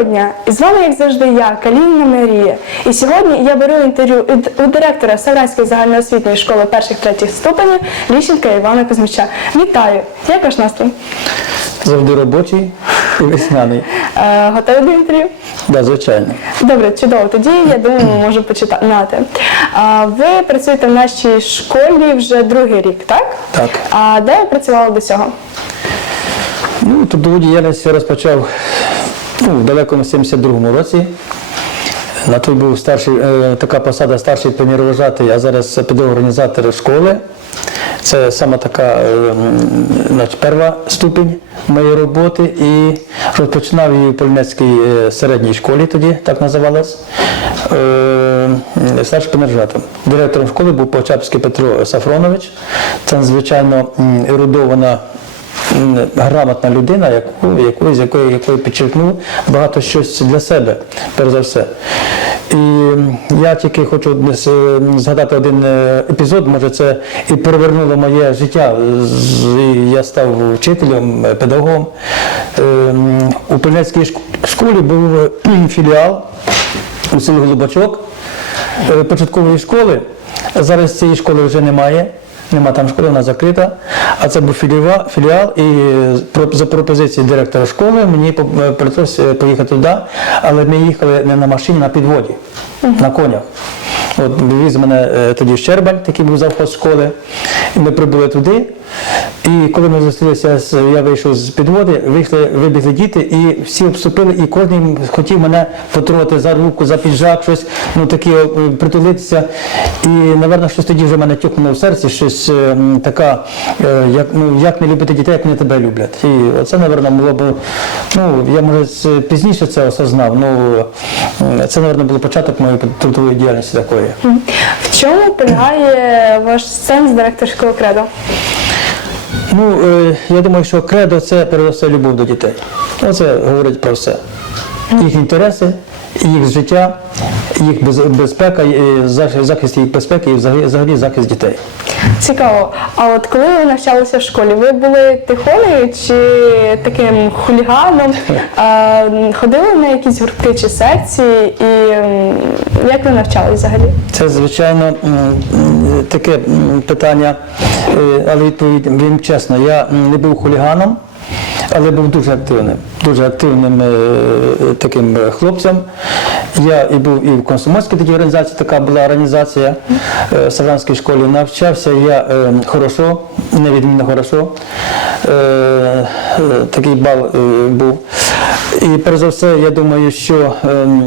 Доброго дня! І з вами, як завжди, я, Калініна Марія. І сьогодні я беру інтерв'ю у директора Савранської загальноосвітньої школи перших-третіх ступенів Ліщенка Івана Кузьмича. Вітаю! Як ваш настрій? Завжди робочий і весняний. Е, готові до інтерв'ю? Да, звичайно. Добре, чудово. Тоді я думаю, ми можемо починати. А, ви працюєте в нашій школі вже другий рік, так? Так. А де ви працювали до цього? Ну, трудову діяльність я розпочав в далекому 72-му році. На той був старший, е, така посада старший прем'єр-вожатий, а зараз педагог-організатор школи. Це саме така е, значить, перша ступінь моєї роботи. І розпочинав її в Полінецькій е, середній школі, тоді так називалась, старшим прем'єр-вожатим. Директором школи був Почапський Петро Сафронович. Це звичайно м, ерудована грамотна людина, яку, яку, з якої, якої підчеркнув багато щось для себе, перш за все. І я тільки хочу е, згадати один е, епізод, може це і перевернуло моє життя. Я став вчителем, е, педагогом. У Пельнецькій школі був філіал у селі Голубачок початкової школи. Зараз цієї школи вже немає. Нема там школи, вона закрита. А це був філіал, і за пропозицією директора школи мені е, поїхати туди, але ми їхали не на машині, а на підводі, на конях. От віз мене е, тоді Щербаль, такий був завхоз школи. Ми прибули туди. І коли ми зустрілися, я вийшов з підводи, вийшли, вибігли діти, і всі обступили, і кожен хотів мене потрогати за руку, за піджак, щось, ну такі е, притулитися. І, напевно, щось тоді вже мене тюкнуло в серці, щось е, така, е, як, ну, як не любити дітей, як вони тебе люблять. І оце, напевно, було б, ну, я може пізніше це осознав, ну це, напевно, було початок моєї трудової діяльності такої. В чому полягає ваш сенс директорського кредо? Ну, е, я думаю, що кредо це передусім любов до дітей. Оце говорить про все. Їх інтереси, їх життя, їх без- безпека, захист захист їх безпеки і взагалі, захист дітей. Цікаво. А от коли ви навчалися в школі, ви були тихонею чи таким хуліганом? А, ходили на якісь гуртки чи секції? І як ви навчались взагалі? Це, звичайно, таке питання, е, але відповідь чесно, я не був хуліганом, але був дуже активним, дуже активним е, таким е, хлопцем. Я і був і в комсомольській такій організації, така була організація е, в Савранській школі. Навчався я е, хорошо, невідмінно хорошо. Е, е, Такий бал е, був. І перш за все, я думаю, що ем,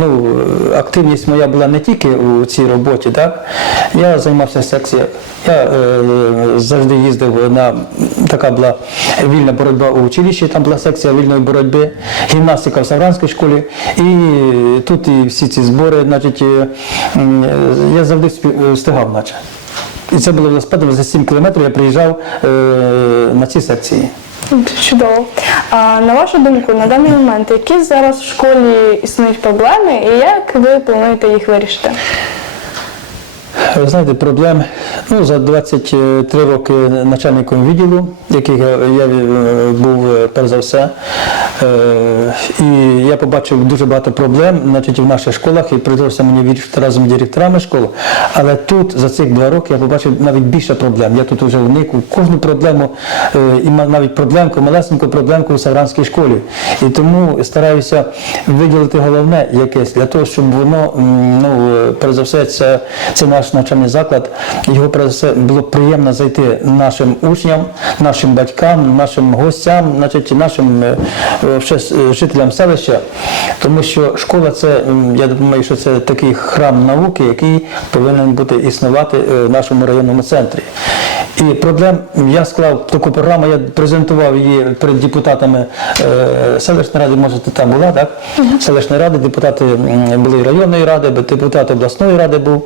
ну, активність моя була не тільки у цій роботі, так? Я займався секцією. Я е, завжди їздив на така була вільна боротьба у училищі, там була секція вільної боротьби, гімнастика в Савранській школі. І тут і всі ці збори, значить, е, м, я завжди встигав, наче. І це було велосипедом за 7 кілометрів, я приїжджав е, на ці секції. Чудово. А на вашу думку, на даний момент, які зараз в школі існують проблеми і як ви плануєте їх вирішити? Ви знаєте, проблем ну, за 23 роки начальником відділу, який я, я е, був е, перш за все. Е, І я побачив дуже багато проблем значить, в наших школах і прийшлося мені вирішити разом з директорами школ. Але тут за цих два роки я побачив навіть більше проблем. Я тут вже вник у кожну проблему, е, і навіть проблемку, малесеньку проблемку у Савранській школі. І тому стараюся виділити головне якесь для того, щоб воно, ну, е, перш за все, це, це наш навчальний заклад. Його перш за все було приємно зайти нашим учням, нашим батькам, нашим гостям, значить, нашим жителям селища, тому що школа це, я думаю, що це такий храм науки, який повинен бути існувати е, в нашому районному центрі. І проблем я склав таку програму, я презентував її перед депутатами е, селищної ради, може ти там була, так? Селищної ради, депутати були районної ради, депутат обласної ради був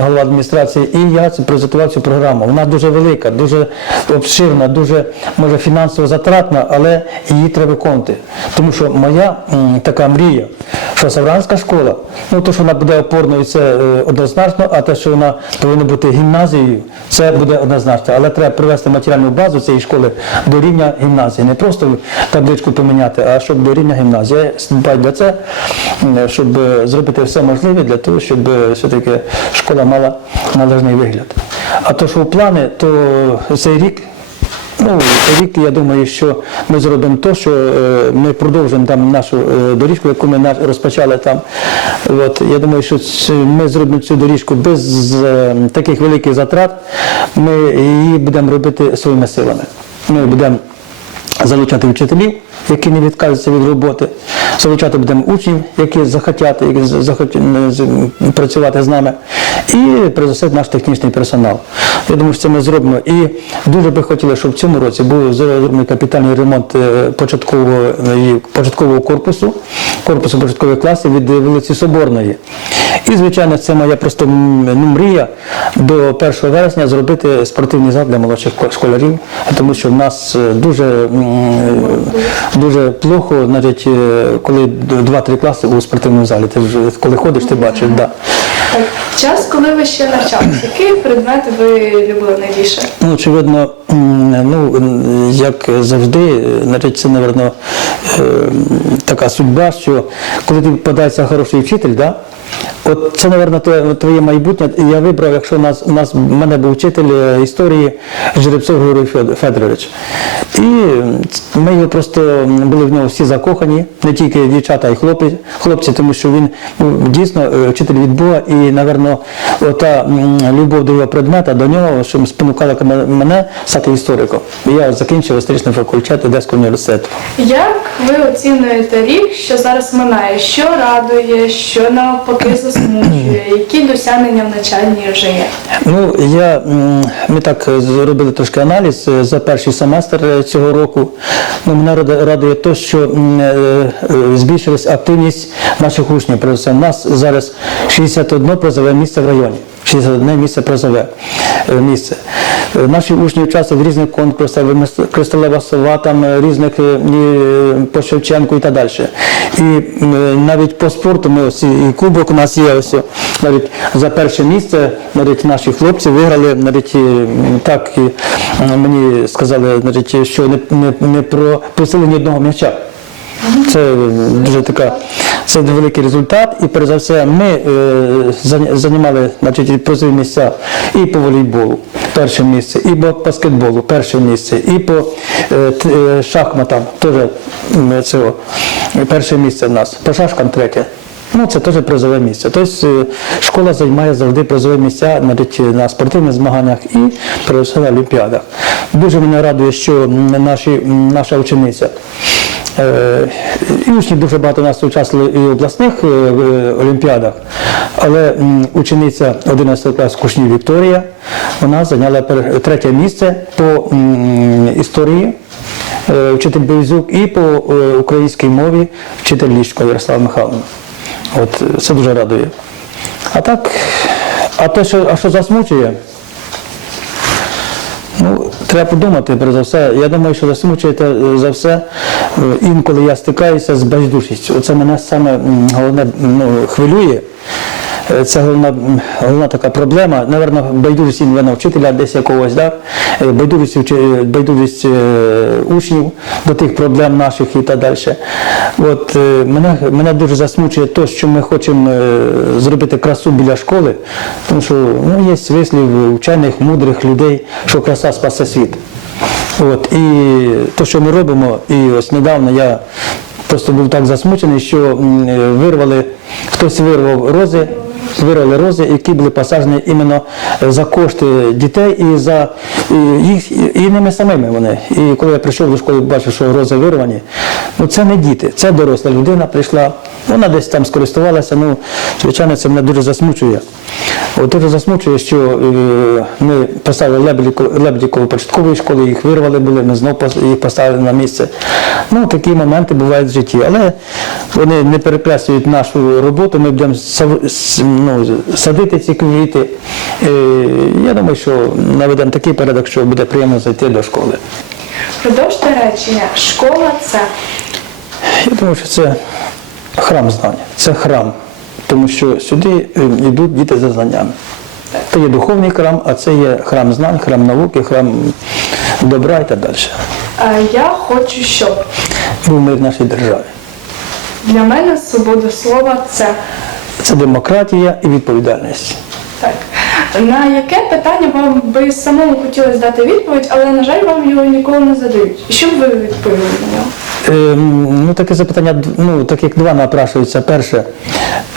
голова адміністрації. І я презентував цю програму. Вона дуже велика, дуже обширна, дуже може фінансово затратна, але її треба виконувати. Тому що моя м, така мрія, що Савранська школа, ну то, що вона буде опорною, це е, однозначно, а те, що вона повинна бути гімназією, це буде однозначно. Але треба привести матеріальну базу цієї школи до рівня гімназії. Не просто табличку поміняти, а щоб до рівня гімназії. Я для це, щоб зробити все можливе для того, щоб все-таки школа мала належний вигляд. А то, що в плани, то цей рік. Ну, рік, я думаю, що ми зробимо те, що е, ми продовжимо там нашу е, доріжку, яку ми розпочали там. От, я думаю, що ми зробимо цю доріжку без е, таких великих затрат. Ми її будемо робити своїми силами. Ми будемо залучати вчителів, які не відказуються від роботи, залучати будемо учнів, які захотять, які захотять працювати з нами, і все наш технічний персонал. Я думаю, що це ми зробимо. І дуже би хотіли, щоб в цьому році був зроблений капітальний ремонт е, початкового, е, початкового корпусу, корпусу початкових класів від е, вулиці Соборної. І, звичайно, це моя просто ну, мрія до 1 вересня зробити спортивний зал для молодших школярів, тому що в нас дуже, дуже плохо, навіть е, коли д- два-три класи у спортивному залі. Ти вже коли ходиш, ти бачиш, да. Час, коли ви ще навчалися, який предмет ви любили найбільше? Ну, очевидно, ну, як завжди, значить, це, напевно, е, така судьба, що коли тобі попадається хороший вчитель, да, от це, напевно, твоє, майбутнє. Я вибрав, якщо у нас, у нас в мене був вчитель е, історії Жеребцов Григорій Федорович. І ми його просто були в нього всі закохані, не тільки дівчата, й хлопці, хлопці тому що він був дійсно е, вчитель від Бога, і, напевно, ота любов до його предмета, до нього, що спонукала мене стати істориком. І я закінчив історичний факультет Одеського університету. Як ви оцінюєте рік, що зараз минає? Що радує, що навпаки засмучує? Які досягнення в навчанні вже є? Ну, я, ми так зробили трошки аналіз е, за перший семестр е, цього року. Ну, мене радує те, що е, збільшилась активність наших учнів. Все, У нас зараз 61 призове місце в районі. 61 місце призове місце. Наші учні участвують в різних конкурсах, кристалева сова, там е, різних е, по Шевченку і так далі. І е, навіть по спорту ми ось і кубок у нас є ось навіть за перше місце навіть наші хлопці виграли навіть так і мені сказали, навіть, що не, не, не пропустили ні одного м'яча. Це дуже така, це великий результат. І перш за все, ми е, займали значить, і призові місця і по волейболу перше місце, і по баскетболу перше місце, і по е, е, шахматам теж цього, перше місце в нас, по шашкам третє. Ну, це теж призове місце. Тобто е, школа займає завжди призові місця навіть на спортивних змаганнях і на олімпіадах. Дуже мене радує, що наші, наша учениця. Е, І учні дуже багато нас участвували і в обласних е, олімпіадах, але учениця 11 класу Кушнів Вікторія, вона зайняла третє місце по історії, е, вчитель Бойзюк, і по е, українській мові вчитель Ліщко Ярослава Михайловна. От е, це дуже радує. А так, а те, що, а що засмучує, треба подумати перш за все. Я думаю, що засмучуєте е, за все. е, Інколи я стикаюся з бездушістю. Це мене саме головне ну, хвилює. Е, Це головна, головна така проблема. Наверно, байдужість іменно вчителя десь якогось, да? Е, байдужість, байдужість е, учнів до тих проблем наших і так далі. От, мене, мене дуже засмучує те, що ми хочемо зробити красу біля школи, тому що ну, є вислів вчених, мудрих людей, що краса спасе світ. От, і те, що ми робимо, і ось недавно я просто був так засмучений, що вирвали, хтось вирвав рози, вирвали рози, які були посаджені іменно е, за кошти дітей і за і їх і ними самими вони. І коли я прийшов до школи, бачив, що рози вирвані, ну це не діти, це доросла людина прийшла. Вона десь там скористувалася. Ну, звичайно, це мене дуже засмучує. От дуже засмучує, що е, ми поставили лебеді, коло початкової школи, їх вирвали були, ми знову їх поставили на місце. Ну, такі моменти бувають в житті, але вони не перекреслюють нашу роботу. Ми будемо ну, садити ці квіти. Е, я думаю, що наведемо такий порядок, що буде приємно зайти до школи. Продовжте речення. Школа це. Я думаю, що це Храм знання. Це храм. Тому що сюди е, йдуть діти за знаннями. Це є духовний храм, а це є храм знань, храм науки, храм добра і так далі. Я хочу, щоб Був мир в нашій державі. для мене свобода слова це Це демократія і відповідальність. так. На яке питання вам би самому хотілося дати відповідь, але на жаль, вам його ніколи не задають. І Що б ви відповіли на нього? Ем, ну, таке запитання, ну, так як два напрашуються. Перше,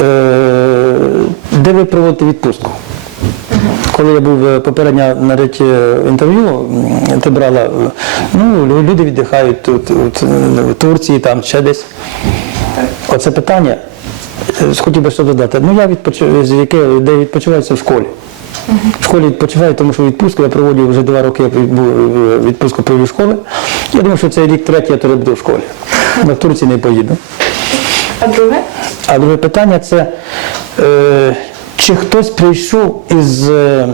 е, де ви проводите відпустку? Коли я був е, попередньо на реті інтерв'ю, ти брала, е, ну, люди віддихають тут, е, в Турції, там ще десь. Оце питання, е, хотів би що додати. Ну, я відпочиваю, з яке, де відпочиваю, в школі. В школі відпочиваю, тому що відпустку я проводив вже два роки, як е, відпустку провів школи. Я думаю, що цей рік третій я тоді буду в школі. На Турції не поїду. А друге? А друге питання це е, чи хтось прийшов із е,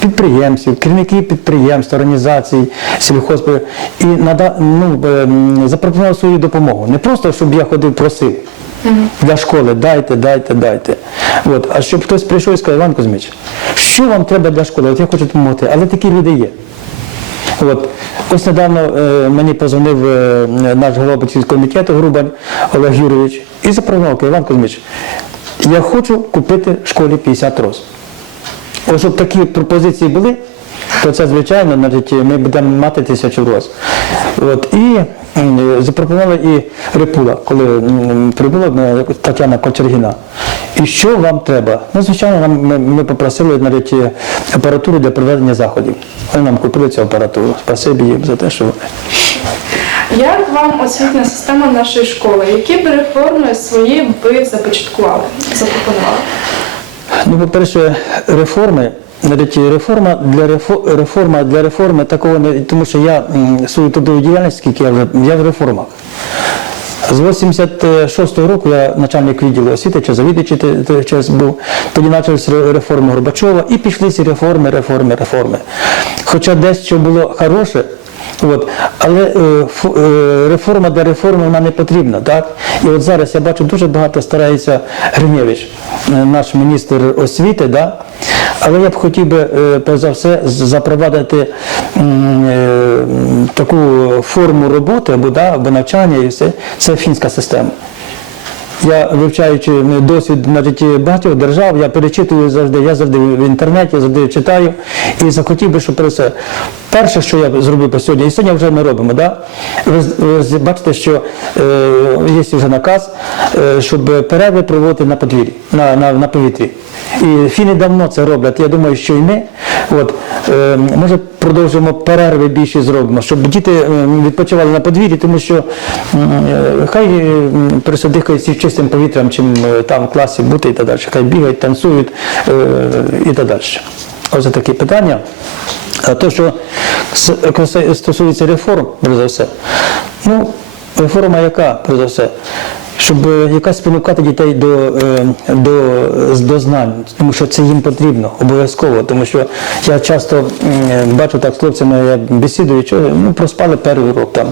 підприємців, керівників підприємств, організацій, сільхозпи і нада, ну, е, запропонував свою допомогу. Не просто, щоб я ходив просив для школи, дайте, дайте, дайте. От, а щоб хтось прийшов і сказав, Іван Кузьмич, що вам треба для школи? От я хочу допомогти, але такі люди є. От. Ось недавно е, мені позвонив е, наш голова комітету Грубань Олег Юрійович і запропонував, Іван Кузьмич, я хочу купити школі 50 роз. Ось щоб такі пропозиції були, то це звичайно, значить, ми будемо мати тисячу роз. От, і запропонували і Репула, коли прибула Тетяна Кочергіна. І що вам треба? Ну, звичайно, нам, ми, ми попросили навіть апаратуру для проведення заходів. Вони нам купили цю апаратуру. Спасибі їм за те, що вони. Як вам освітня система нашої школи? Які б реформи свої ви започаткували, запропонували? Ну, по-перше, реформи. Реформа для рефо- реформа для реформи такого не тому, що я свою трудову діяльність, скільки я вже я в реформах. З 86-го року я начальник відділу освіти, чи завідуючий час був. Тоді почалися реформи Горбачова і пішли ці реформи, реформи, реформи. Хоча дещо було хороше, От. Але е, е, реформа для реформи вона не потрібна. Так? І от зараз я бачу, дуже багато старається Гринєвич, е, наш міністр освіти. Да? Але я б хотів би, е, перш за все, запровадити таку форму роботи або, да, або навчання і все. Це фінська система. Я вивчаючи досвід навіть багатьох держав, я перечитую завжди, я завжди в інтернеті, завжди читаю і захотів би, щоб про це. Перше, що я зробив би сьогодні, і сьогодні вже ми робимо, да? ви бачите, що е, є вже наказ, е, щоб перерви проводити на подвір'ї, на, на, на повітрі. І фіни давно це роблять. Я думаю, що і ми. От, е, може продовжимо перерви більше зробимо, щоб діти е, відпочивали на подвір'ї, тому що е, хай м, просто чистим повітрям, чим е, там в класі бути і так далі. Хай бігають, танцюють е, і так далі. Ось такі питання. А то, що стосується реформ, перш за все, ну, реформа яка, перш за все? Щоб е, якась спонукати дітей до, е, до, до знань, тому що це їм потрібно обов'язково. Тому що я часто бачу так з хлопцями, я бесідую, що ну, проспали перший урок, там,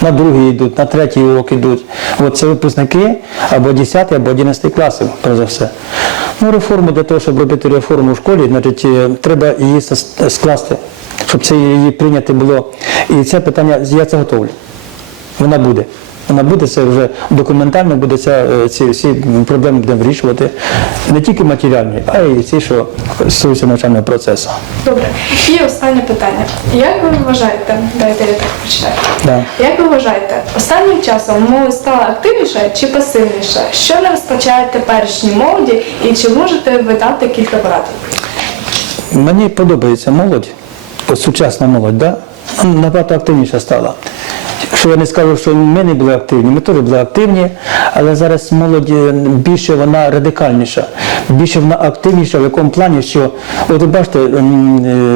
на другий йдуть, на третій урок йдуть. От це випускники або 10, або 11 класів, перш за все. Ну, реформу для того, щоб робити реформу в школі, значить, е, треба її скласти, щоб це її прийняти було. І це питання, я це готовлю. Вона буде. Вона буде це вже документально, буде ця, е, ці всі проблеми будемо вирішувати. Не тільки матеріальні, а й ці, що стосуються навчального процесу. Добре. І останнє питання. Як ви вважаєте, дайте я так прочитаю. Да. Як ви вважаєте, останнім часом молодь стала активніша чи пасивніша? Що не вистачає теперішній молоді і чи можете ви дати кілька порад? Мені подобається молодь, от сучасна молодь, да? Набагато активніша стала. Що я не скажу, що ми не були активні, ми теж були активні, але зараз молодь е, більше вона радикальніша, більше вона активніша в якому плані, що от бачите, е,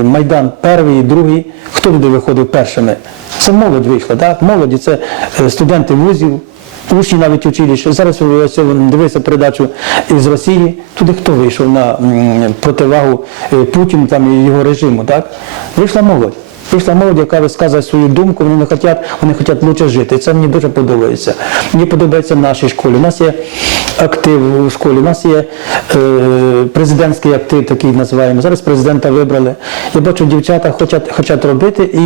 Майдан перший, другий, хто туди виходив першими? Це молодь вийшла, так? Молоді це е, студенти вузів, Учні навіть училища. Зараз дивився передачу із Росії. Туди хто вийшов на противагу Путіну там і його режиму, так? Вийшла молодь. Прийшла молодь, яка висказує свою думку, вони не хочуть, вони хочуть лучше жити. Це мені дуже подобається. Мені подобається в нашій школі. У нас є актив у школі, у нас є е, президентський актив, такий називаємо. Зараз президента вибрали. Я бачу, дівчата хочуть, хочуть робити і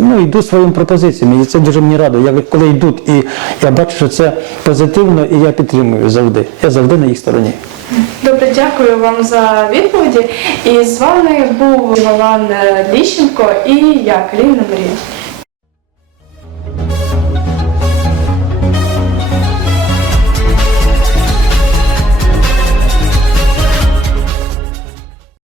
ну, йдуть своїми пропозиціями. І це дуже мені радує. Я коли йдуть, і я бачу, що це позитивно, і я підтримую завжди. Я завжди на їх стороні. Дякую вам за відповіді. І з вами був Іван Ліщенко і я, Каліна Марія.